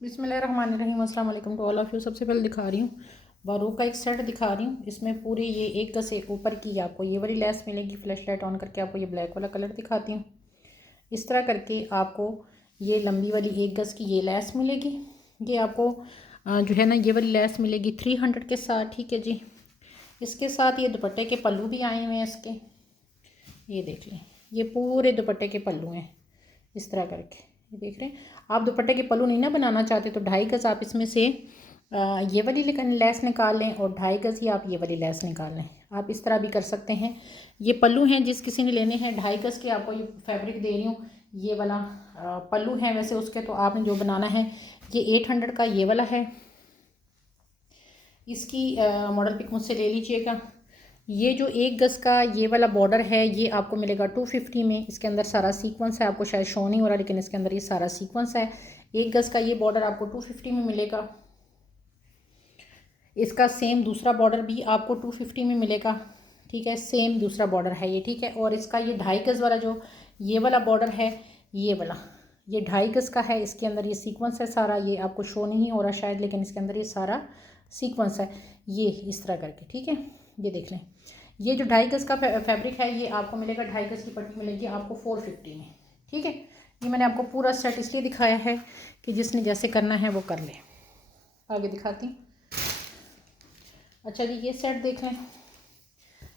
बिस्मिल्लाहिर्रहमानिर्रहीम। अस्सलाम वालेकुम टू ऑल ऑफ़ यू। सबसे पहले दिखा रही हूँ बारू का एक सेट दिखा रही हूँ। इसमें पूरी ये एक गज से ऊपर की आपको ये वाली लेस मिलेगी। फ्लैश लाइट ऑन करके आपको ये ब्लैक वाला कलर दिखाती हूँ। इस तरह करके आपको ये लंबी वाली एक गज़ की ये लेस मिलेगी। ये आपको जो है ना ये वाली लेस मिलेगी 300 के साथ। ठीक है जी। इसके साथ ये दुपट्टे के पल्लू भी आए हुए हैं इसके, ये देख लें। ये पूरे दुपट्टे के पल्लू हैं इस तरह करके, ये देख रहे हैं। आप दुपट्टे के पल्लू नहीं ना बनाना चाहते तो 2.5 गज़ आप इसमें से ये वाली लेस निकाल लें और 2.5 गज़ ही आप ये वाली लेस निकाल लें। आप इस तरह भी कर सकते हैं। ये पल्लू हैं, जिस किसी ने लेने हैं 2.5 गज़ के आपको ये फैब्रिक दे रही हूँ। ये वाला पल्लू है वैसे उसके, तो आपने जो बनाना है ये 800 का ये वाला है। इसकी मॉडल पिक मुझसे ले लीजिएगा। ये जो एक गज़ का ये वाला बॉर्डर है ये आपको मिलेगा 250 में। इसके अंदर सारा सीक्वेंस है, आपको शायद शो नहीं हो रहा लेकिन इसके अंदर ये सारा सीक्वेंस है। एक गज़ का ये बॉर्डर आपको 250 में मिलेगा। इसका सेम दूसरा बॉर्डर भी आपको 250 में मिलेगा। ठीक है, सेम दूसरा बॉर्डर है ये। ठीक है, और इसका ये 2.5 गज़ वाला जो ये वाला बॉर्डर है ये वाला, ये 2.5 गज़ का है। इसके अंदर ये सीक्वेंस है सारा, ये आपको शो नहीं हो रहा शायद लेकिन इसके अंदर ये सारा सीक्वेंस है ये इस तरह करके। ठीक है, ये देख लें। ये जो 2.5 गज़ का फैब्रिक है ये आपको मिलेगा, 2.5 गज़ की पट्टी मिलेगी आपको 450 में। ठीक है, ये मैंने आपको पूरा सेट इसलिए दिखाया है कि जिसने जैसे करना है वो कर ले। आगे दिखाती हूँ। अच्छा जी, ये सेट देख लें।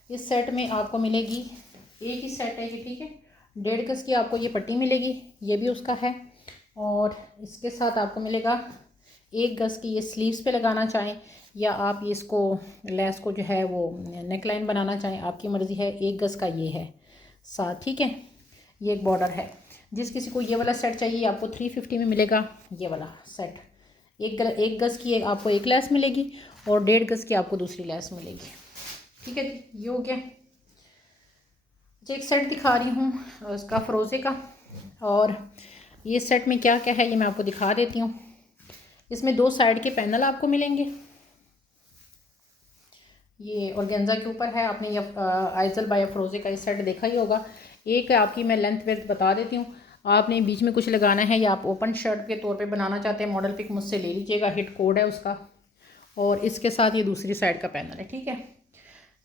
इस सेट में आपको मिलेगी, एक ही सेट है ये। ठीक है, 1.5 गज़ की आपको ये पट्टी मिलेगी, ये भी उसका है। और इसके साथ आपको मिलेगा 1 गज़ की ये स्लीव्स पे लगाना चाहें या आप ये इसको लेस को जो है वो नेक लाइन बनाना चाहें, आपकी मर्ज़ी है। 1 गज़ का ये है साथ। ठीक है, ये एक बॉर्डर है। जिस किसी को ये वाला सेट चाहिए आपको 350 में मिलेगा ये वाला सेट। 1 गज़ की आपको एक लेस मिलेगी और 1.5 गज़ की आपको दूसरी लेस मिलेगी। ठीक है जी, ये हो गया। एक सेट दिखा रही हूँ उसका फ़रोज़े का, और ये सेट में क्या क्या है ये मैं आपको दिखा देती हूँ। इसमें 2 साइड के पैनल आपको मिलेंगे। ये ऑर्गेन्जा के ऊपर है। आपने ये आइजल बाय फ़रोज़े का इस सेट देखा ही होगा। एक आपकी मैं लेंथ वेथ बता देती हूँ। आपने बीच में कुछ लगाना है या आप ओपन शर्ट के तौर पे बनाना चाहते हैं, मॉडल पिक मुझसे ले लीजिएगा, हिट कोड है उसका। और इसके साथ ये दूसरी साइड का पैनल है। ठीक है,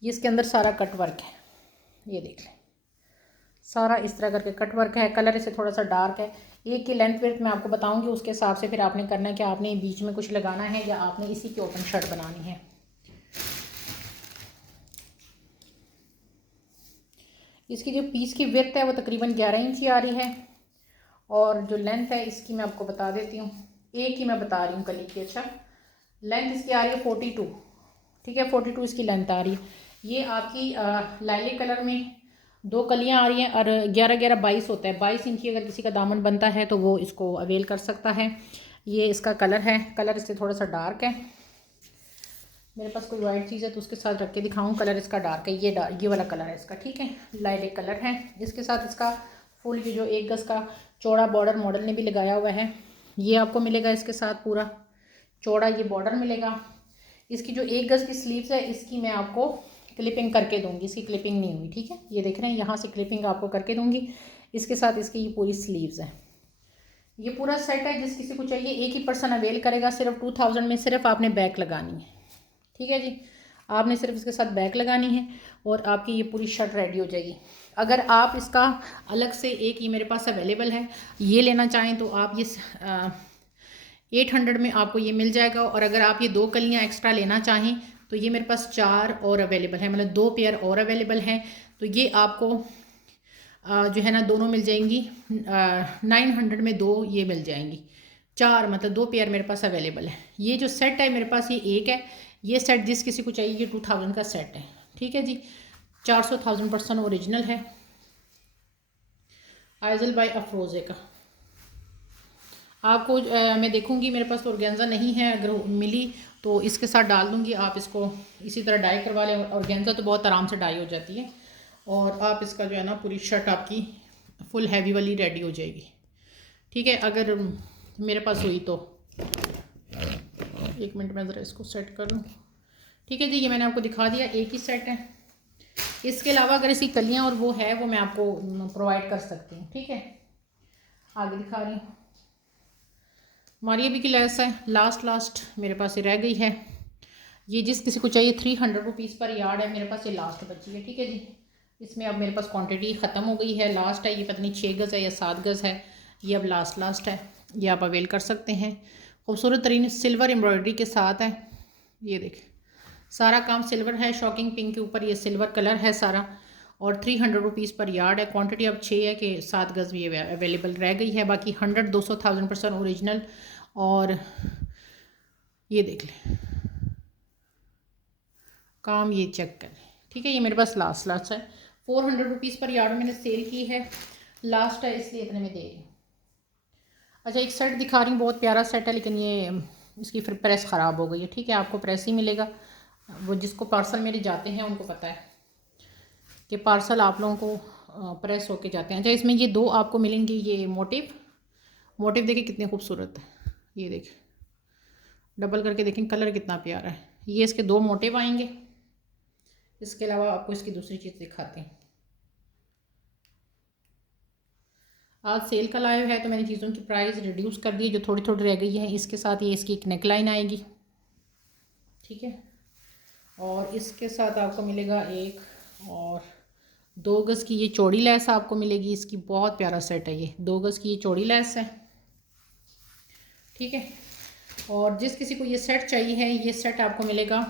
ये इसके अंदर सारा कट वर्क है, ये देख लें। सारा इस तरह करके कट वर्क है। कलर इसे थोड़ा सा डार्क है। एक की लेंथ वेथ मैं आपको बताऊंगी, उसके हिसाब से फिर आपने करना है कि आपने बीच में कुछ लगाना है या आपने इसी की ओपन शर्ट बनानी है। इसकी जो पीस की विड्थ है वो तकरीबन 11 इंच आ रही है, और जो लेंथ है इसकी मैं आपको बता देती हूँ। एक ही मैं बता रही हूँ कली की। अच्छा, लेंथ इसकी आ रही है 42। ठीक है, 42 इसकी लेंथ आ रही है। ये आपकी लाइले कलर में 2 कलियाँ आ रही हैं और 11-11 22 होता है। 22 इंची अगर किसी का दामन बनता है तो वो इसको अवेल कर सकता है। ये इसका कलर है, कलर इससे थोड़ा सा डार्क है। मेरे पास कोई वाइट चीज़ है तो उसके साथ रख के दिखाऊँ। कलर इसका डार्क है, ये वाला कलर है इसका। ठीक है, लाइट कलर है। इसके साथ इसका फुल ये जो 1 गज़ का चौड़ा बॉर्डर मॉडल ने भी लगाया हुआ है, ये आपको मिलेगा। इसके साथ पूरा चौड़ा ये बॉर्डर मिलेगा। इसकी जो 1 गज़ की स्लीव्स है इसकी मैं आपको क्लिपिंग करके दूंगी, इसकी क्लिपिंग नहीं हुई। ठीक है, ये देख रहे हैं, यहाँ से क्लिपिंग आपको करके दूंगी। इसके साथ इसकी ये पूरी स्लीव्स है। ये पूरा सेट है। जिस किसी को चाहिए एक ही पर्सन अवेल करेगा। सिर्फ 2000 में सिर्फ आपने बैक लगानी है। ठीक है जी, आपने सिर्फ इसके साथ बैक लगानी है और आपकी ये पूरी शर्ट रेडी हो जाएगी। अगर आप इसका अलग से एक ये मेरे पास अवेलेबल है ये लेना चाहें तो आप ये 800 में आपको ये मिल जाएगा। और अगर आप ये 2 कलियाँ एक्स्ट्रा लेना चाहें तो ये मेरे पास 4 और अवेलेबल है, मतलब 2 पेयर और अवेलेबल हैं। तो ये आपको जो है ना दोनों मिल जाएंगी। 900 में 2 ये मिल जाएंगी। 4 मतलब 2 पेयर मेरे पास अवेलेबल है। ये जो सेट है मेरे पास ये एक है। ये सेट जिस किसी को चाहिए ये 2000 का सेट है। ठीक है जी, 400,000% ओरिजिनल है, आइजल बाय अफरोज़े का। आपको मैं देखूंगी, मेरे पास तो ऑर्गेन्जा नहीं है, अगर मिली तो इसके साथ डाल दूंगी। आप इसको इसी तरह डाई करवा लें। ऑर्गेन्जा तो बहुत आराम से डाई हो जाती है। और आप इसका जो है ना पूरी शर्ट आपकी फुल हैवी वाली रेडी हो जाएगी। ठीक है, अगर मेरे पास हुई तो। एक मिनट में ज़रा इसको सेट कर लूँ। ठीक है जी, ये मैंने आपको दिखा दिया, एक ही सेट है। इसके अलावा अगर इसकी कलियाँ और वो है वो मैं आपको प्रोवाइड कर सकती हूँ। ठीक है, आगे दिखा रही हूँ। मारिया भी की लेस है, लास्ट मेरे पास ये रह गई है। ये जिस किसी को चाहिए 300 रुपीज़ पर यार्ड है, मेरे पास ये लास्ट बची है। ठीक है जी, इसमें अब मेरे पास क्वांटिटी ख़त्म हो गई है, लास्ट है ये, पता नहीं 6 गज़ है या 7 गज़ है, ये अब लास्ट है, ये आप अवेल कर सकते हैं। खूबसूरत तरीन सिल्वर एम्ब्रॉयडरी के साथ है, ये देखें सारा काम सिल्वर है, शॉकिंग पिंक के ऊपर ये सिल्वर कलर है सारा, और 300 रुपीज़ पर यार्ड है। क्वांटिटी अब 6 है कि 7 गज़ भी अवेलेबल रह गई है, बाकी 100 200 1000% ओरिजिनल। और ये देख लें काम, ये चेक करें। ठीक है, ये मेरे पास लास्ट है, 400 रुपीज़ पर यार्ड मैंने सेल की है, लास्ट है इसलिए इतने में दे रही हूँ। अच्छा, एक सेट दिखा रही हूँ, बहुत प्यारा सेट है, लेकिन ये इसकी फिर प्रेस ख़राब हो गई है। ठीक है, आपको प्रेस ही मिलेगा, वो जिसको पार्सल मेरे जाते हैं उनको पता है कि पार्सल आप लोगों को प्रेस होके जाते हैं। अच्छा, इसमें ये 2 आपको मिलेंगी, ये मोटिव देखिए कितने खूबसूरत है, ये देखें डबल करके देखें कलर कितना प्यारा है। ये इसके 2 मोटिव आएंगे, इसके अलावा आपको इसकी दूसरी चीज़ दिखाते हैं। आज सेल का लाइव है तो मैंने चीज़ों की प्राइस रिड्यूस कर दी, जो थोड़ी थोड़ी रह गई है। इसके साथ ये इसकी एक नेक लाइन आएगी, ठीक है, और इसके साथ आपको मिलेगा 1 और 2 गज़ की ये चौड़ी लेस आपको मिलेगी। इसकी बहुत प्यारा सेट है, ये 2 गज़ की ये चौड़ी लेस है। ठीक है, और जिस किसी को ये सेट चाहिए है, ये सेट आपको मिलेगा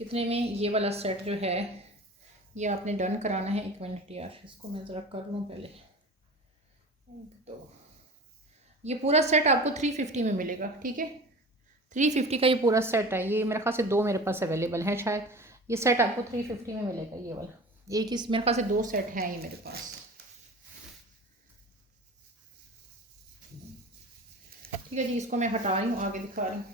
कितने में? ये वाला सेट जो है ये आपने डन कराना है। 1 मिनट यार, इसको मैं ज़रा कर लूँ पहले। तो ये पूरा सेट आपको 350 में मिलेगा। ठीक है, 350 का ये पूरा सेट है। ये मेरे ख्याल से 2 मेरे पास अवेलेबल है शायद। ये सेट आपको 350 में मिलेगा, ये वाला। एक इस मेरे ख्याल से 2 सेट हैं ये मेरे पास। ठीक है जी, इसको मैं हटा रही हूँ, आगे दिखा रही हूँ।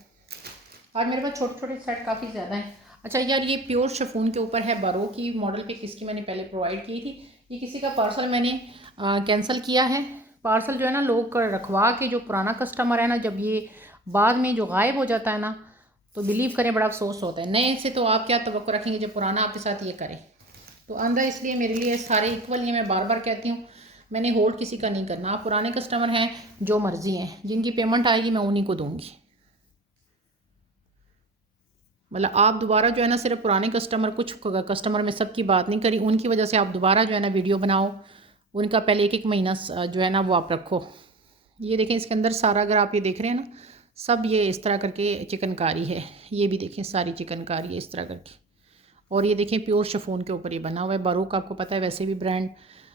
आज मेरे पास छोटे छोटे सेट काफ़ी ज़्यादा हैं। अच्छा यार, ये प्योर शिफॉन के ऊपर है, बारो की मॉडल पे, किसकी मैंने पहले प्रोवाइड की थी। ये किसी का पार्सल मैंने कैंसिल किया है। पार्सल जो है ना, लोग रखवा के, जो पुराना कस्टमर है ना, जब ये बाद में जो गायब हो जाता है ना, तो बिलीव करें बड़ा अफसोस होता है। नए से तो आप क्या तवक्को रखेंगे जब पुराना आपके साथ ये करे। तो अंदर इसलिए मेरे लिए सारे इक्वल, ये मैं बार बार कहती हूँ, मैंने होल्ड किसी का नहीं करना। आप पुराने कस्टमर हैं, जो मर्ज़ी हैं, जिनकी पेमेंट आएगी मैं उन्हीं को दूँगी। मतलब आप दोबारा जो है ना, सिर्फ पुराने कस्टमर, कुछ कस्टमर में सबकी बात नहीं करी, उनकी वजह से आप दोबारा जो है ना वीडियो बनाओ, उनका पहले 1 महीना जो है ना वो आप रखो। ये देखें इसके अंदर सारा, अगर आप ये देख रहे हैं ना, सब ये इस तरह करके चिकनकारी है। ये भी देखें सारी चिकनकारी है इस तरह करके। और ये देखें प्योर शिफॉन के ऊपर ये बना हुआ है। बारूक आपको पता है वैसे भी ब्रांड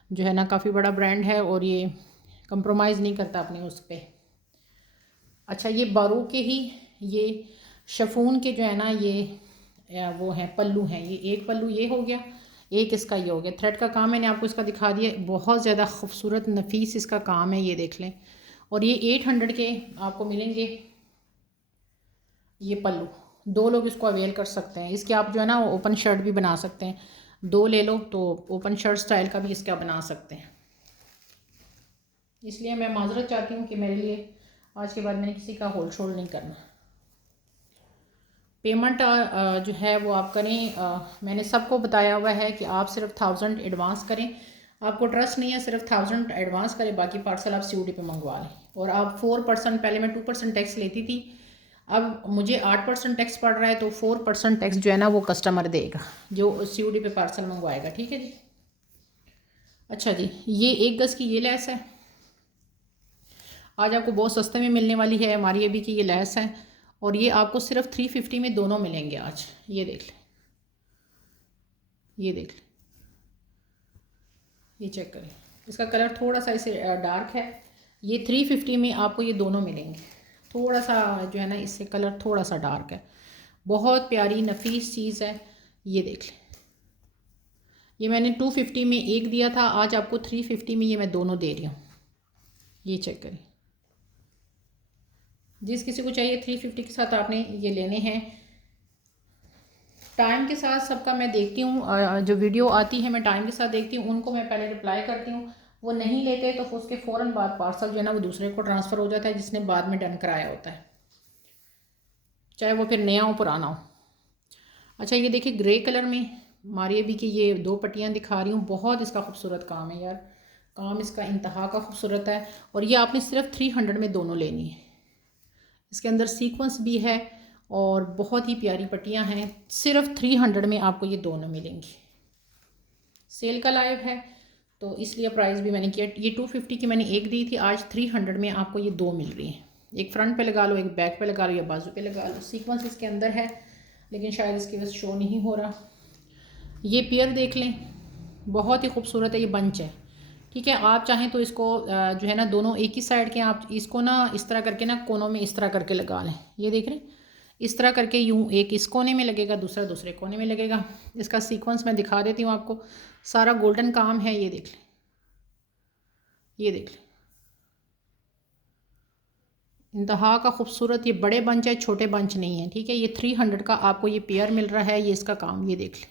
जो है ना काफ़ी बड़ा ब्रांड है, और ये कंप्रोमाइज़ नहीं करता अपने उस पर। अच्छा, ये बारूक के ही ये शिफॉन के जो है ना, ये वो हैं पल्लू हैं। ये एक पल्लू ये हो गया, एक इसका ये हो गया। थ्रेड का काम मैंने आपको इसका दिखा दिया, बहुत ज़्यादा खूबसूरत नफीस इसका काम है, ये देख लें। और ये 800 के आपको मिलेंगे ये पल्लू। 2 लोग इसको अवेल कर सकते हैं। इसके आप जो है ना ओपन शर्ट भी बना सकते हैं, 2 ले लो तो ओपन शर्ट स्टाइल का भी इसका बना सकते हैं। इसलिए मैं माजरत चाहती हूँ कि मेरे लिए आज के बाद मैंने किसी का होल्ड शोल्ड नहीं करना। पेमेंट जो है वो आप करें, मैंने सबको बताया हुआ है कि आप सिर्फ 1000 एडवांस करें। आपको ट्रस्ट नहीं है, सिर्फ 1000 एडवांस करें, बाकी पार्सल आप COD पे मंगवा लें। और आप 4%, पहले मैं 2% टैक्स लेती थी, अब मुझे 8% टैक्स पड़ रहा है, तो 4% टैक्स जो है ना वो कस्टमर देगा जो COD पे पार्सल मंगवाएगा। ठीक है जी। अच्छा जी, ये 1 गज़ की ये लेस है, आज आपको बहुत सस्ते में मिलने वाली है। हमारी अभी की ये लेस है, और ये आपको सिर्फ 350 में दोनों मिलेंगे आज। ये देख लें, ये देख लें, ये चेक करें, इसका कलर थोड़ा सा इसे डार्क है। ये 350 में आपको ये दोनों मिलेंगे। थोड़ा सा जो है ना इससे कलर थोड़ा सा डार्क है, बहुत प्यारी नफीस चीज़ है। ये देख लें, ये मैंने 250 में एक दिया था, आज आपको 350 में ये मैं दोनों दे रही हूँ। ये चेक करें, जिस किसी को चाहिए 350 के साथ आपने ये लेने हैं। टाइम के साथ सबका मैं देखती हूँ, जो वीडियो आती है मैं टाइम के साथ देखती हूँ, उनको मैं पहले रिप्लाई करती हूँ। वो नहीं लेते तो उसके फ़ौरन बाद पार्सल जो है ना वो दूसरे को ट्रांसफ़र हो जाता है, जिसने बाद में डन कराया होता है, चाहे वो फिर नया हो पुराना हो। अच्छा, ये देखिए ग्रे कलर में मारिया भी की ये 2 पट्टियाँ दिखा रही हूँ, बहुत इसका खूबसूरत काम है यार। काम इसका इंतहा का खूबसूरत है। और ये आपने सिर्फ 300 में दोनों लेनी है। इसके अंदर सीक्वेंस भी है और बहुत ही प्यारी पट्टियाँ हैं। सिर्फ 300 में आपको ये दोनों मिलेंगी। सेल का लाइव है तो इसलिए प्राइस भी मैंने किया। ये 250 की मैंने एक दी थी, आज 300 में आपको ये दो मिल रही हैं। एक फ्रंट पे लगा लो, एक बैक पे लगा लो या बाजू पे लगा लो। सीक्वेंस इसके अंदर है लेकिन शायद इसकी वजह से शो नहीं हो रहा। ये पेयर देख लें, बहुत ही खूबसूरत है। ये बंच है, ठीक है। आप चाहें तो इसको जो है ना दोनों एक ही साइड के आप इसको ना इस तरह करके ना कोनों में इस तरह करके लगा लें। ये देख रहे हैं, इस तरह करके यूँ एक इस कोने में लगेगा, दूसरा दूसरे कोने में लगेगा। इसका सीक्वेंस मैं दिखा देती हूँ आपको। सारा गोल्डन काम है। ये देख लें, ये देख लें, इंतहा का खूबसूरत। ये बड़े बंच है, छोटे बंच नहीं है, ठीक है। ये 300 का आपको ये पेयर मिल रहा है। ये इसका काम ये देख लें,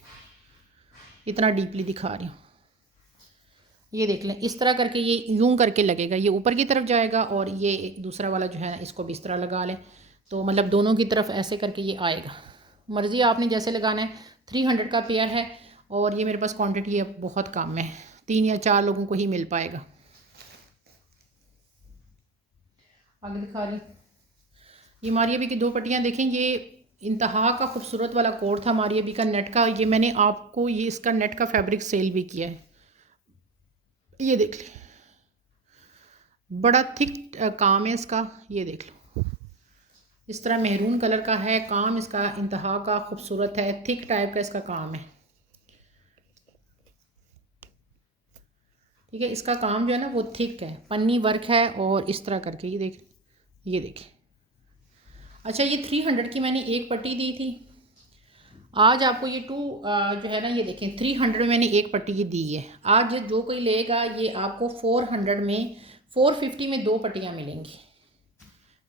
इतना डीपली दिखा रही हूँ। ये देख लें, इस तरह करके ये यूं करके लगेगा, ये ऊपर की तरफ जाएगा और ये दूसरा वाला जो है इसको भी इस तरह लगा लें तो मतलब दोनों की तरफ ऐसे करके ये आएगा। मर्ज़ी आपने जैसे लगाना है। 300 का पेयर है और ये मेरे पास क्वांटिटी है बहुत कम है, 3 या 4 लोगों को ही मिल पाएगा। आगे दिखा रही, ये मारिया बी की 2 पट्टियाँ देखें। ये इंतहा का खूबसूरत वाला कोट था मारिया बी का नेट का। ये मैंने आपको ये इसका नेट का फैब्रिक सेल भी किया है। ये देख ले, बड़ा थिक काम है इसका। ये देख लो, इस तरह मेहरून कलर का है काम इसका, इंतहा का खूबसूरत है। थिक टाइप का इसका काम है, ठीक है। इसका काम जो है ना वो थिक है, पन्नी वर्क है और इस तरह करके ये देख, ये देखें। अच्छा, ये 300 की मैंने एक पट्टी दी थी। आज आपको ये जो है ना ये देखें 300 में मैंने एक पट्टी ये दी है। आज जो कोई लेगा ये आपको 400 में 450 में 2 पट्टियाँ मिलेंगी,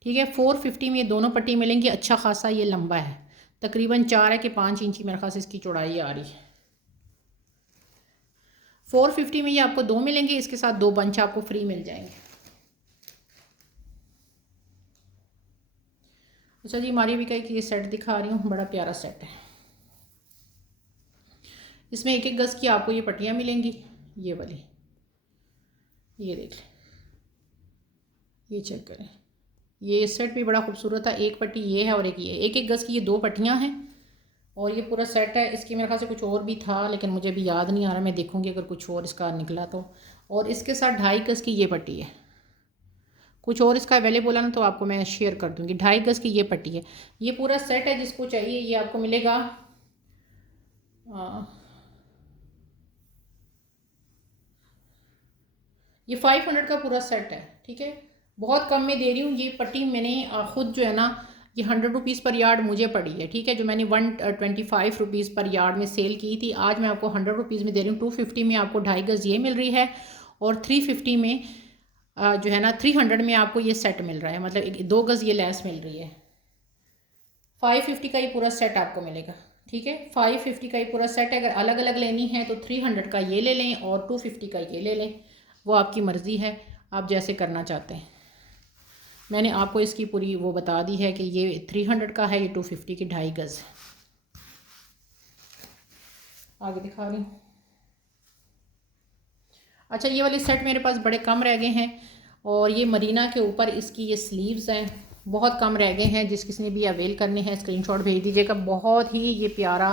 ठीक है। 450 में ये दोनों पट्टी मिलेंगी। अच्छा खासा ये लंबा है, तकरीबन 4 है कि 5 इंच मेरे ख्याल से इसकी चौड़ाई आ रही है। 450 में ये आपको 2 मिलेंगे, इसके साथ 2 बंच आपको फ्री मिल जाएंगे। अच्छा जी, हमारी भी कहीं ये सेट दिखा रही हूँ, बड़ा प्यारा सेट है। इसमें 1-1 गज़ की आपको ये पट्टियाँ मिलेंगी, ये वाली। ये देख लें, ये चेक करें। ये सेट भी बड़ा खूबसूरत था। एक पट्टी ये है और एक ये, 1-1 गज़ की ये 2 पट्टियाँ हैं और ये पूरा सेट है। इसकी मेरे ख्याल से कुछ और भी था लेकिन मुझे भी याद नहीं आ रहा, मैं देखूँगी अगर कुछ और इसका निकला तो। और इसके साथ 2.5 गज़ की ये पट्टी है। कुछ और इसका अवेलेबल है ना तो आपको मैं शेयर कर दूँगी। 2.5 गज़ की ये पट्टी है। ये पूरा सेट है, जिसको चाहिए ये आपको मिलेगा ये 500 का पूरा सेट है, ठीक है। बहुत कम में दे रही हूँ। ये पट्टी मैंने ख़ुद जो है ना ये 100 रुपीज़ पर यार्ड मुझे पड़ी है, ठीक है। जो मैंने 125 रुपीज़ पर यार्ड में सेल की थी, आज मैं आपको 100 रुपीज़ में दे रही हूँ। 250 में आपको 2.5 गज़ ये मिल रही है और 350 में जो है ना 300 में आपको ये सेट मिल रहा है, मतलब 2 गज़ ये लेस मिल रही है। 550 का ये पूरा सेट आपको मिलेगा, ठीक है। 550 का ये पूरा सेट है। अगर अलग अलग लेनी है तो 300 का ये ले लें और 250 का ये ले लें, वो आपकी मर्ज़ी है, आप जैसे करना चाहते हैं। मैंने आपको इसकी पूरी वो बता दी है कि ये 300 का है, ये 250 की 2.5 गज़। आगे दिखा रही हूँ। अच्छा, ये वाले सेट मेरे पास बड़े कम रह गए हैं और ये मरीना के ऊपर इसकी ये स्लीव्स हैं, बहुत कम रह गए हैं। जिस किसी ने भी अवेल करने हैं स्क्रीनशॉट भेज दीजिएगा। बहुत ही ये प्यारा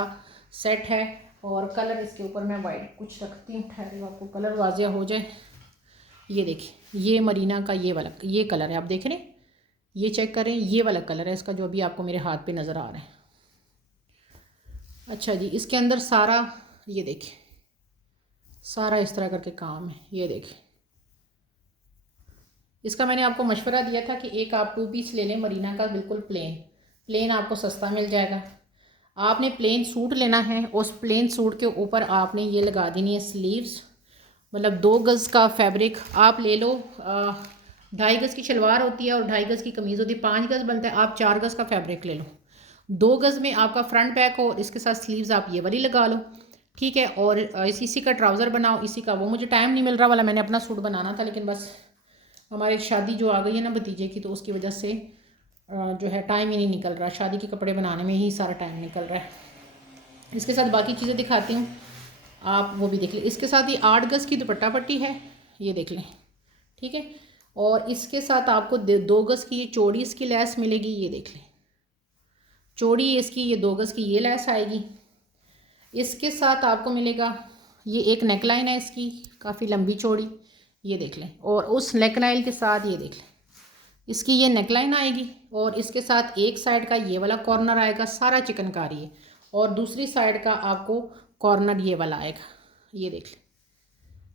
सेट है और कलर इसके ऊपर मैं वाइट कुछ रखती हूँ, ठहरे आपको कलर वाजिया हो जाए। ये देखिए, ये मरीना का ये वाला ये कलर है, आप देख रहे हैं, ये चेक करें, ये वाला कलर है इसका जो अभी आपको मेरे हाथ पे नज़र आ रहा है। अच्छा जी, इसके अंदर सारा ये देखिए, सारा इस तरह करके काम है। ये देखिए, इसका मैंने आपको मशवरा दिया था कि एक आप 2 पीस ले लें मरीना का, बिल्कुल प्लेन आपको सस्ता मिल जाएगा। आपने प्लेन सूट लेना है, उस प्लेन सूट के ऊपर आपने ये लगा देनी है स्लीव्स, मतलब 2 गज़ का फैब्रिक आप ले लो। 2.5 गज़ की शलवार होती है और 2.5 गज़ की कमीज़ होती है, 5 गज़ बनता है, आप 4 गज़ का फैब्रिक ले लो। 2 गज़ में आपका फ्रंट बैक हो, इसके साथ स्लीव्स आप ये वाली लगा लो, ठीक है। और इसी का ट्राउज़र बनाओ, इसी का वो मुझे टाइम नहीं मिल रहा वाला, मैंने अपना सूट बनाना था लेकिन बस हमारे शादी जो आ गई है ना भतीजे की, तो उसकी वजह से जो है टाइम ही नहीं निकल रहा। शादी के कपड़े बनाने में ही सारा टाइम निकल रहा है। इसके साथ बाकी चीज़ें दिखाती हूँ, आप वो भी देख लीजिए। इसके साथ ये 8 गज़ की दुपट्टा पट्टी है, ये देख लें, ठीक है। और इसके साथ आपको 2 गज़ की ये चौड़ी इसकी लैस मिलेगी, ये देख लें, चौड़ी इसकी ये 2 गज़ की ये लैस आएगी। इसके साथ आपको मिलेगा ये एक नेकलाइन है इसकी काफ़ी लंबी चौड़ी, ये देख लें। और उस नेकलाइन के साथ ये देख लें इसकी ये नेकलाइन आएगी, और इसके साथ एक साइड का ये वाला कॉर्नर आएगा, सारा चिकनकारी है, और दूसरी साइड का आपको कॉर्नर ये वाला आएगा, ये देख लें,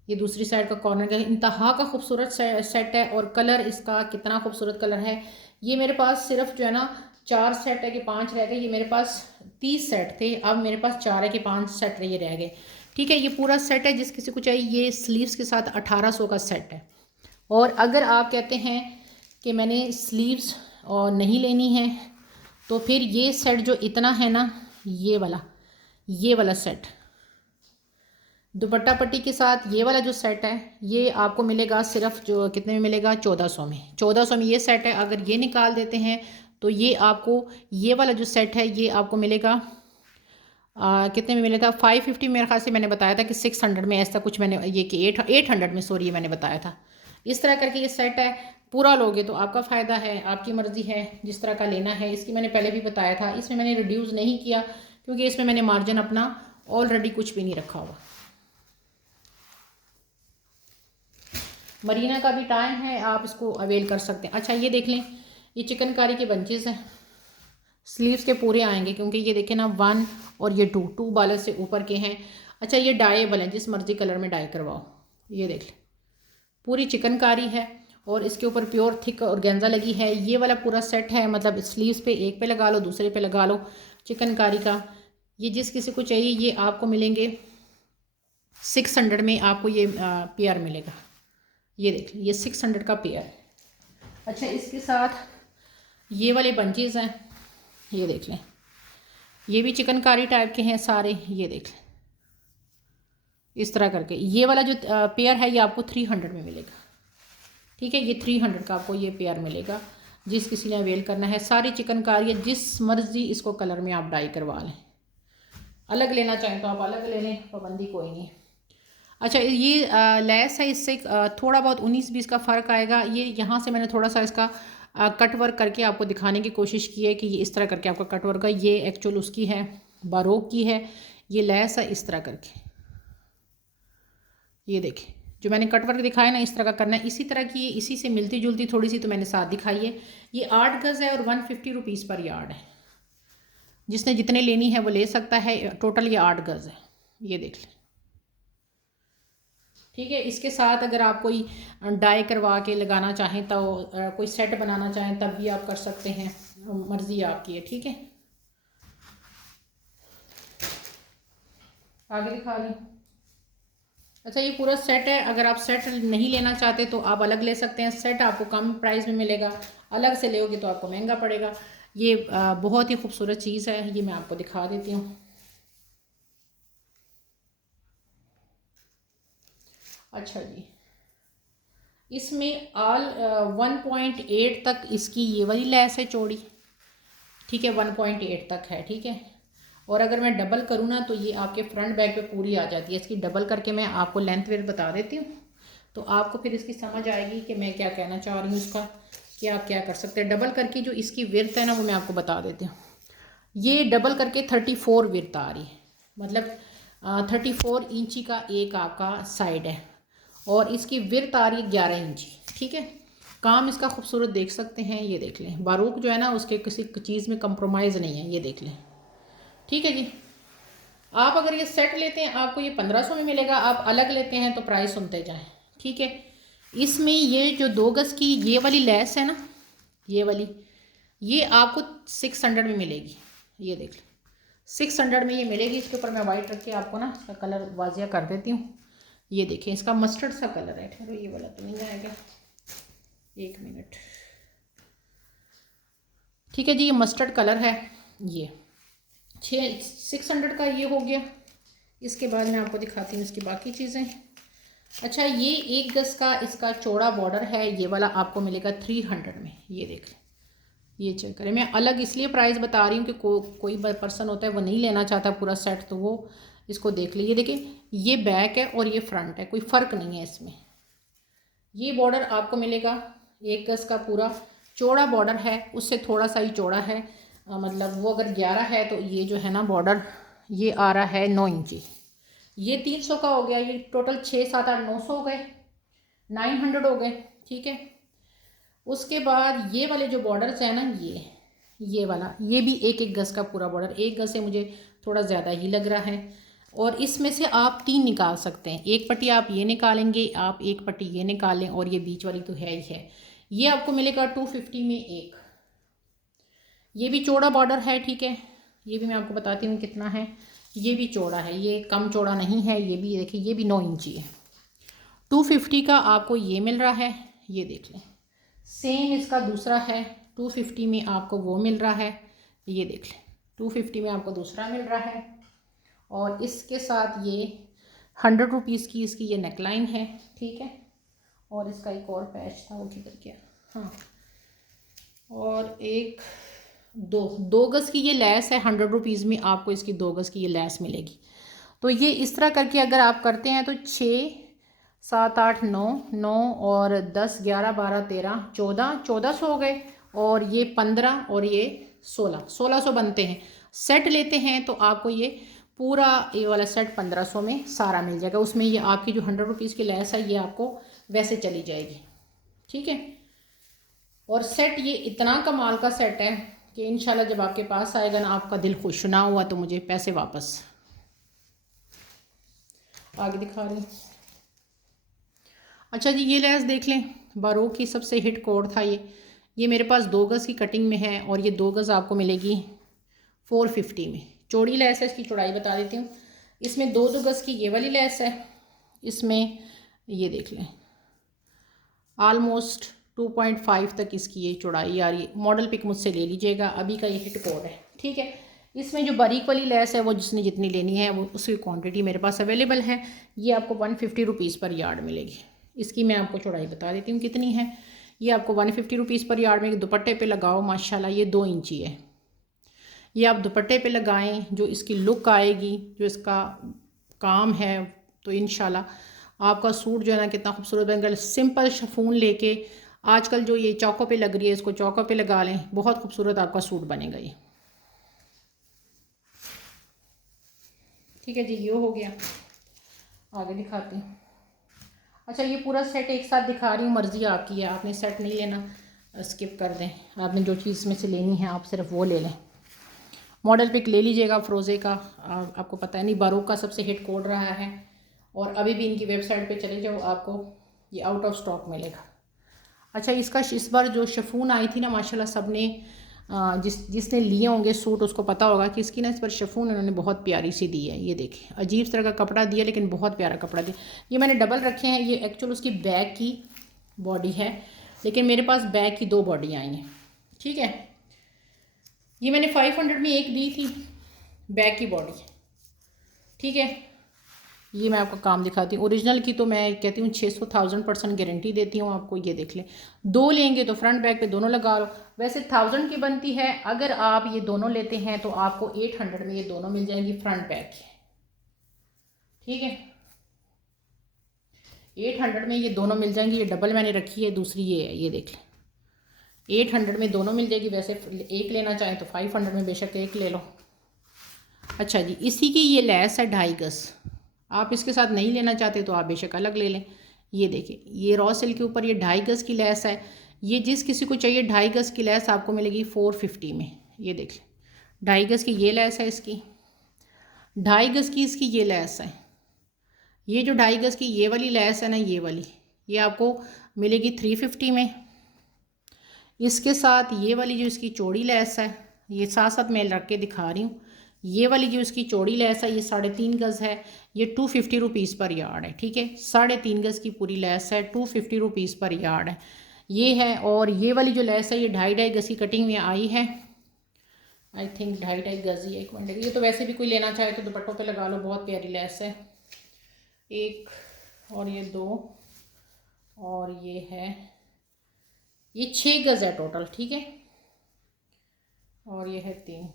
ये दूसरी साइड का कॉर्नर का इंतहा का खूबसूरत सेट है। और कलर इसका कितना खूबसूरत कलर है। ये मेरे पास सिर्फ जो है ना 4 सेट है कि 5 रह गए, ये मेरे पास 30 सेट थे, अब मेरे पास 4 है कि 5 सेट ये रह गए, ठीक है। ये पूरा सेट है, जिस किसी को चाहिए ये स्लीव्स के साथ 1800 का सेट है। और अगर आप कहते हैं कि मैंने स्लीव्स और नहीं लेनी है, तो फिर ये सेट जो इतना है ना, ये वाला सेट दुपट्टा पट्टी के साथ ये वाला जो सेट है, ये आपको मिलेगा सिर्फ जो कितने में मिलेगा, 1400 में। 1400 में ये सेट है। अगर ये निकाल देते हैं तो ये आपको ये वाला जो सेट है ये आपको मिलेगा कितने में मिलेगा, 550 मेरे ख्याल से मैंने बताया था कि 600 में, ऐसा कुछ मैंने ये कि 800 में, सॉरी, ये मैंने बताया था। इस तरह करके ये सेट है। पूरा लोगे तो आपका फ़ायदा है, आपकी मर्ज़ी है जिस तरह का लेना है। इसकी मैंने पहले भी बताया था, इसमें मैंने रिड्यूस नहीं किया क्योंकि इसमें मैंने मार्जिन अपना ऑलरेडी कुछ भी नहीं रखा हुआ। मरीना का भी टाइम है, आप इसको अवेल कर सकते हैं। अच्छा, ये देख लें, ये चिकनकारी के बंचेस हैं, स्लीव्स के पूरे आएंगे क्योंकि ये देखें ना 1 और ये 2 बालर से ऊपर के हैं। अच्छा, ये डाइएबल हैं, जिस मर्ज़ी कलर में डाई करवाओ। ये देख लें, पूरी चिकनकारी है और इसके ऊपर प्योर थिक ऑर्गेन्जा लगी है। ये वाला पूरा सेट है, मतलब स्लीव्स पे एक पे लगा लो, दूसरे पे लगा लो, चिकनकारी का। ये जिस किसी को चाहिए ये आपको मिलेंगे 600 में, आपको ये पेयर मिलेगा। ये देख लें, ये 600 का पेयर है। अच्छा, इसके साथ ये वाले बंचेस हैं, ये देख लें, ये भी चिकनकारी टाइप के हैं सारे। ये देख लें, इस तरह करके ये वाला जो पेयर है ये आपको 300 में मिलेगा, ठीक है। ये 300 का आपको ये पेयर मिलेगा, जिस किसी ने अवेल करना है। सारी चिकनकारी है, जिस मर्ज़ी इसको कलर में आप डाई करवा लें। अलग लेना चाहें तो आप अलग ले लें, पाबंदी कोई नहीं। अच्छा, ये लेस है, इससे थोड़ा बहुत 19-20 का फ़र्क आएगा। ये यहाँ से मैंने थोड़ा सा इसका कट वर्क करके आपको दिखाने की कोशिश की है कि ये इस तरह करके आपका कट वर्क है। ये एक्चुअल उसकी है, बारोक की है। ये लेस है इस तरह करके, ये देखें, जो मैंने कट वर्क दिखाया ना, इस तरह का करना है। इसी तरह की इसी से मिलती जुलती थोड़ी सी तो मैंने साथ दिखाई है। ये 8 गज़ है और 150 रुपीज़ पर यार्ड है। जिसने जितने लेनी है वो ले सकता है। टोटल ये 8 गज़ है, ये देख लें, ठीक है। इसके साथ अगर आप कोई डाई करवा के लगाना चाहें तो कोई सेट बनाना चाहें तब भी आप कर सकते हैं, मर्ज़ी आपकी है, ठीक है। आगे दिखा रही हूँ। अच्छा, ये पूरा सेट है। अगर आप सेट नहीं लेना चाहते तो आप अलग ले सकते हैं। सेट आपको कम प्राइस में मिलेगा, अलग से लोगे तो आपको महंगा पड़ेगा। ये बहुत ही खूबसूरत चीज़ है, ये मैं आपको दिखा देती हूँ। अच्छा जी, इसमें 1.8 तक इसकी ये वाली लेस है चौड़ी, ठीक है, 1.8 तक है, ठीक है। और अगर मैं डबल करूँ ना तो ये आपके फ्रंट बैक पे पूरी आ जाती है। इसकी डबल करके मैं आपको लेंथ वेथ बता देती हूँ, तो आपको फिर इसकी समझ आएगी कि मैं क्या कहना चाह रही हूँ, इसका क्या क्या कर सकते हैं। डबल करके जो इसकी विड्थ है ना वो मैं आपको बता देती हूँ। ये डबल करके 34 विड्थ आ रही है, मतलब 34 इंची का एक आपका साइड है, और इसकी विड्थ आ रही है 11 इंची, ठीक है। काम इसका खूबसूरत देख सकते हैं, ये देख लें। बारूक जो है ना उसके किसी चीज़ में कंप्रोमाइज़ नहीं है, ये देख लें, ठीक है जी। आप अगर ये सेट लेते हैं आपको ये 1500 में मिलेगा। आप अलग लेते हैं तो प्राइस सुनते जाएं, ठीक है। इसमें ये जो 2 गज़ की ये वाली लेस है ना, ये वाली, ये आपको 600 में मिलेगी, ये देख लें, 600 में ये मिलेगी। इसके ऊपर मैं वाइट रख के आपको ना इसका कलर वाजिया कर देती हूँ। ये देखें, इसका मस्टर्ड सा कलर है। ठहरो, ये वाला तो नहीं आएगा, 1 मिनट, ठीक है जी। ये मस्टर्ड कलर है, ये 600 का ये हो गया। इसके बाद मैं आपको दिखाती हूँ इसकी बाकी चीज़ें। अच्छा, ये 1 गज़ का इसका चौड़ा बॉर्डर है, ये वाला आपको मिलेगा 300 में, ये देख लें। ये चेक करें, मैं अलग इसलिए प्राइस बता रही हूँ कि कोई पर्सन होता है वो नहीं लेना चाहता पूरा सेट, तो वो इसको देख लीजिए। देखिए, ये बैक है और ये फ्रंट है, कोई फ़र्क नहीं है इसमें, ये बॉर्डर आपको मिलेगा 1 गज़ का पूरा चौड़ा बॉर्डर है, उससे थोड़ा सा ही चौड़ा है, मतलब वो अगर 11 है तो ये जो है ना बॉर्डर ये आ रहा है 9 इंची। ये 300 का हो गया, ये टोटल 6 7 8 900 हो गए, 900 हो गए, ठीक है। उसके बाद ये वाले जो बॉर्डर्स हैं ना, ये वाला, ये भी 1 गज़ का पूरा बॉर्डर, 1 गज़ से मुझे थोड़ा ज़्यादा ही लग रहा है। और इसमें से आप 3 निकाल सकते हैं, एक पट्टी आप ये निकालेंगे, आप एक पट्टी ये निकालें, और ये बीच वाली तो है ही है। ये आपको मिलेगा 250 में एक। ये भी चौड़ा बॉर्डर है, ठीक है, ये भी मैं आपको बताती हूँ कितना है। ये भी चौड़ा है, ये कम चौड़ा नहीं है, ये भी देखिए ये भी 9 इंची है। 250 का आपको ये मिल रहा है, ये देख लें। सेम इसका दूसरा है, 250 में आपको वो मिल रहा है, ये देख लें, 250 में आपको दूसरा मिल रहा है। और इसके साथ ये 100 रुपीज़ की इसकी ये नेकलाइन है, ठीक है। और इसका एक और पैच था, वो किधर गया, हाँ। और एक 2 गज़ की ये लेस है, 100 रुपीज़ में आपको इसकी 2 गज़ की ये लेस मिलेगी। तो ये इस तरह करके अगर आप करते हैं तो 6 7 8 9 9 और 10 11 12 13 14 1400 हो गए, और ये 15 और ये 1600 बनते हैं। सेट लेते हैं तो आपको ये पूरा ये वाला सेट 1500 में सारा मिल जाएगा। उसमें ये आपकी जो 100 रुपीज़ की लेस है ये आपको वैसे चली जाएगी, ठीक है। और सेट ये इतना कमाल का सेट है कि इंशाल्लाह जब आपके पास आएगा ना, आपका दिल खुश ना हुआ तो मुझे पैसे वापस। आगे दिखा रही हूँ। अच्छा जी, ये लेस देख लें, बारो की सबसे हिट कोड था ये मेरे पास 2 गज़ की कटिंग में है, और ये 2 गज़ आपको मिलेगी 450 में। चौड़ी लेस है, इसकी चौड़ाई बता देती हूँ। इसमें 2 गज़ की ये वाली लेस है, इसमें ये देख लें आलमोस्ट 2.5 तक इसकी ये चौड़ाई आ रही है। मॉडल पिक मुझसे ले लीजिएगा, अभी का ये हिट कोड है, ठीक है। इसमें जो बारीक वाली लेस है वो जिसने जितनी लेनी है वो उसकी क्वांटिटी मेरे पास अवेलेबल है। ये आपको 150 रुपीज़ पर यार्ड मिलेगी। इसकी मैं आपको चौड़ाई बता देती हूँ कितनी है। ये आपको 150 रुपीज़ पर यार्ड में दुपट्टे पे लगाओ, माशाल्लाह ये 2 इंची है। ये आप दुपट्टे पे लगाएं, जो इसकी लुक आएगी, जो इसका काम है, तो इंशाल्लाह आपका सूट जो है ना कितना खूबसूरत बनेगा। सिंपल शिफॉन लेके आजकल जो ये चौकों पे लग रही है, इसको चौकों पे लगा लें, बहुत खूबसूरत आपका सूट बनेगा ये, ठीक है जी। ये हो गया, आगे दिखाती हूँ। अच्छा, ये पूरा सेट एक साथ दिखा रही हूँ, मर्ज़ी आपकी है, आपने सेट नहीं लेना स्किप कर दें। आपने जो चीज़ में से लेनी है आप सिर्फ वो ले लें। मॉडल पिक ले लीजिएगा फ़्रोज़े का, आपको पता है नहीं बारूक का सबसे हिट कोड रहा है, और अभी भी इनकी वेबसाइट पे चले जाओ आपको ये आउट ऑफ स्टॉक मिलेगा। अच्छा, इसका इस बार जो शिफॉन आई थी ना, माशाल्लाह सब ने जिसने लिए होंगे सूट उसको पता होगा कि इसकी ना इस पर शिफॉन उन्होंने बहुत प्यारी सी दी है। ये देखिए अजीब तरह का कपड़ा दिया, लेकिन बहुत प्यारा कपड़ा दिया। ये मैंने डबल रखे हैं, ये एक्चुअल उसकी बैक की बॉडी है, लेकिन मेरे पास बैक की 2 बॉडी आई हैं, ठीक है। ये मैंने 500 में एक दी थी बैक की बॉडी, ठीक है। ये मैं आपको काम दिखाती हूँ। ओरिजिनल की तो मैं कहती हूँ 600,000% गारंटी देती हूँ आपको। ये देख लें, 2 लेंगे तो फ्रंट बैक पे दोनों लगा लो। वैसे 1000 की बनती है, अगर आप ये दोनों लेते हैं तो आपको 800 में ये दोनों मिल जाएंगी फ्रंट बैक, ठीक है। 800 में ये दोनों मिल जाएंगी। ये डबल मैंने रखी है, दूसरी ये है, ये देख लें 800 में दोनों मिल जाएगी। वैसे एक लेना चाहें तो 500 में बेशक एक ले लो। अच्छा जी, इसी की ये लेस है 2.5 गज़। आप इसके साथ नहीं लेना चाहते तो आप बेशक अलग ले लें। ये देखिए, ये रॉ सिल्क के ऊपर ये 2.5 गज़ की लेस है। ये जिस किसी को चाहिए 2.5 गज़ की लेस आपको मिलेगी 450 में। ये देख लें, 2.5 गज़ की ये लेस है इसकी, 2.5 गज़ की इसकी ये लेस है। ये जो 2.5 गज़ की ये वाली लेस है ना, ये वाली, ये आपको मिलेगी 350 में। इसके साथ ये वाली जो इसकी चौड़ी लेस है, ये साथ साथ मैं रख के दिखा रही हूँ। ये वाली जो इसकी चौड़ी लेस है ये 3.5 गज़ है, ये 250 रुपीज़ पर यार्ड है, ठीक है। 3.5 गज़ की पूरी लेस है, 250 रुपीज़ पर यार्ड है ये है। और ये वाली जो लेस है ये 2.5 गज़ की कटिंग में आई है, आई थिंक 2.5 गज़ ही है। 1 मिनट, ये तो वैसे भी कोई लेना चाहे तो दुपट्टों पे लगा लो, बहुत प्यारी लेस है। 1 और ये 2 और ये है, ये 6 गज़ है टोटल, ठीक है। और ये है 3,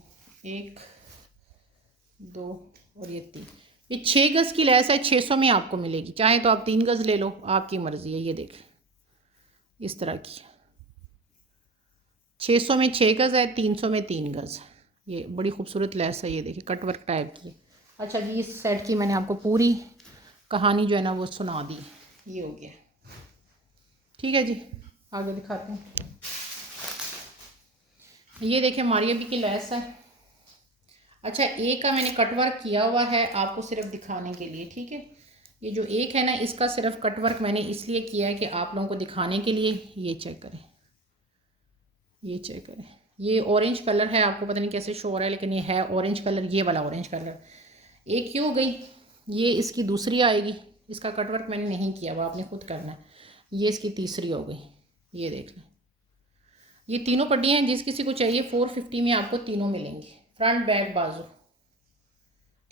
1 2 और ये 3, ये 6 गज़ की लेस है। 600 में आपको मिलेगी, चाहे तो आप 3 गज़ ले लो, आपकी मर्ज़ी है। ये देख इस तरह की 600 में 6 गज़ है, 300 में 3 गज़। ये बड़ी खूबसूरत लेस है, ये देखिए कट वर्क टाइप की। अच्छा जी, इस सेट की मैंने आपको पूरी कहानी जो है ना वो सुना दी। ये हो गया, ठीक है जी। आगे दिखाते हैं। ये देखिए मारिया बी की लेस है। अच्छा, एक का मैंने कट वर्क किया हुआ है आपको सिर्फ दिखाने के लिए, ठीक है। ये जो एक है ना, इसका सिर्फ कट वर्क मैंने इसलिए किया है कि आप लोगों को दिखाने के लिए। ये चेक करें, ये चेक करें, ये ऑरेंज कलर है, आपको पता नहीं कैसे शो हो रहा है लेकिन ये है ऑरेंज कलर, ये वाला ऑरेंज कलर। एक ये हो गई, ये इसकी दूसरी आएगी। इसका कट वर्क मैंने नहीं किया हुआ, आपने खुद करना है। ये इसकी तीसरी हो गई, ये देख लें। ये तीनों पट्टियाँ हैं, जिस किसी को चाहिए 450 में आपको तीनों मिलेंगी, फ्रंट बैक बाजू,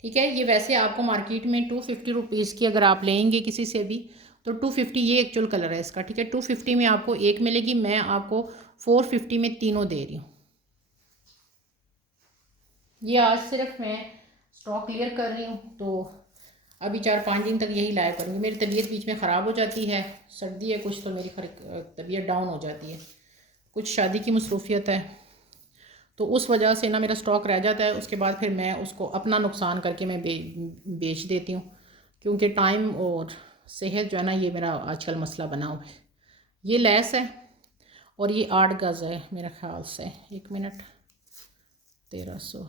ठीक है। ये वैसे आपको मार्केट में 250 रुपीज़ की अगर आप लेंगे किसी से भी तो 250, ये एक्चुअल कलर है इसका, ठीक है। 250 में आपको एक मिलेगी, मैं आपको 450 में तीनों दे रही हूँ। ये आज सिर्फ मैं स्टॉक क्लियर कर रही हूँ, तो अभी 4-5 दिन तक यही लाया करूँगी। मेरी तबीयत बीच में ख़राब हो जाती है, सर्दी है कुछ, तो मेरी तबीयत डाउन हो जाती है, कुछ शादी की मसरूफियत है, तो उस वजह से ना मेरा स्टॉक रह जाता है। उसके बाद फिर मैं उसको अपना नुकसान करके मैं बेच देती हूँ, क्योंकि टाइम और सेहत जो है ना, ये मेरा आजकल मसला बना हुआ है। ये लेस है और ये 8 गज़ है मेरे ख्याल से, 1 मिनट, 1300,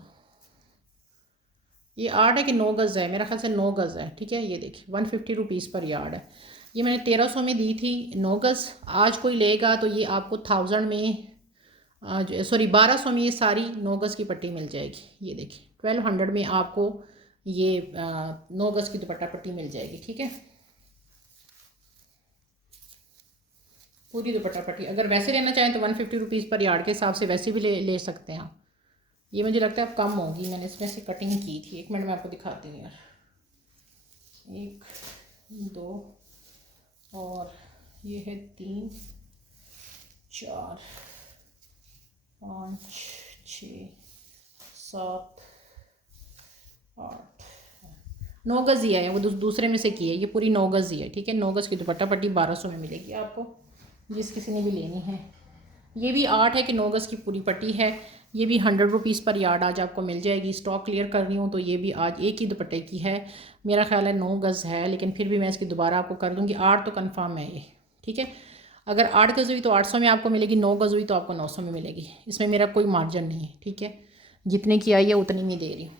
ये 8 है कि 9 गज़ है, मेरा ख्याल से 9 गज़ है, ठीक है। ये देखिए 150 रुपीज़ पर यार्ड है। ये मैंने 1300 में दी थी, 9 गज़। आज कोई लेगा तो ये आपको 1000 में, सॉरी 1200 में ये सारी 9 गज़ की पट्टी मिल जाएगी। ये देखिए 1200 में आपको ये 9 गज़ की दुपट्टा पट्टी मिल जाएगी, ठीक है। पूरी दुपट्टा पट्टी अगर वैसे लेना चाहें तो 150 रुपीज़ पर यार्ड के हिसाब से वैसे भी ले सकते हैं आप। ये मुझे लगता है अब कम होगी, मैंने इसमें से कटिंग की थी। 1 मिनट में आपको दिखाती हूँ यार। 1 2 और ये है 3 4 5 6 7 8 9 गज़ ही है, वो दूसरे में से की है, ये पूरी 9 गज़ ही है, ठीक है। 9 गज़ की दुपट्टा पट्टी 1200 में मिलेगी आपको, जिस किसी ने भी लेनी है। ये भी 8 है कि 9 गज़ की पूरी पट्टी है। ये भी 100 रुपीज़ पर यार्ड आज आपको मिल जाएगी। स्टॉक क्लियर कर रही हूँ तो ये भी आज एक ही दुपट्टे की है, मेरा ख्याल है 9 गज़ है, लेकिन फिर भी मैं इसकी दोबारा आपको कर दूँगी। 8 तो कन्फर्म है ये, ठीक है। अगर 8 गज़ हुई तो 800 में आपको मिलेगी, 9 गज़ हुई तो आपको 900 में मिलेगी। इसमें मेरा कोई मार्जिन नहीं है, ठीक है। जितने की आई है उतनी में दे रही हूँ।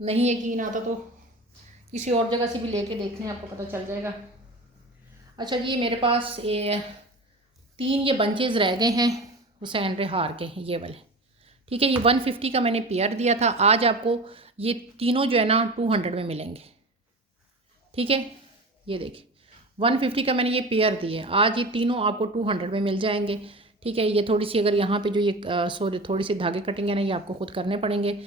नहीं यकीन आता तो किसी और जगह से भी लेके देख लें, आपको पता चल जाएगा। अच्छा जी, मेरे पास 3 ये बंचेज़ रह गए हैं हुसैन रेहार के, ये वाले, ठीक है। ये 150 का मैंने पेयर दिया था, आज आपको ये तीनों जो है ना 200 में मिलेंगे, ठीक है। ये देखिए 150 का मैंने ये पेयर दिया है, आज ये तीनों आपको 200 में मिल जाएंगे, ठीक है। ये थोड़ी सी अगर यहाँ पे जो ये सॉरी थोड़ी सी धागे कटेंगे ना, ये आपको खुद करने पड़ेंगे।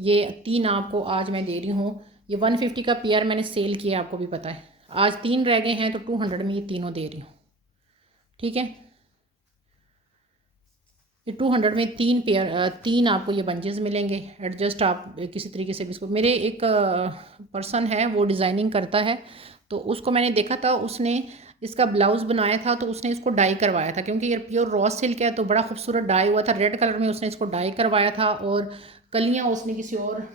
ये 3 आपको आज मैं दे रही हूँ। ये 150 का पेयर मैंने सेल किया, आपको भी पता है। आज 3 रह गए हैं तो 200 में ये तीनों दे रही हूँ, ठीक है। ये 200 में 3 पेयर 3 आपको ये बंचेस मिलेंगे। एडजस्ट आप किसी तरीके से भी इसको, मेरे एक पर्सन है वो डिज़ाइनिंग करता है, तो उसको मैंने देखा था, उसने इसका ब्लाउज़ बनाया था तो उसने इसको डाई करवाया था, क्योंकि ये प्योर रॉ सिल्क है तो बड़ा खूबसूरत डाई हुआ था। रेड कलर में उसने इसको डाई करवाया था और कलियाँ उसने किसी और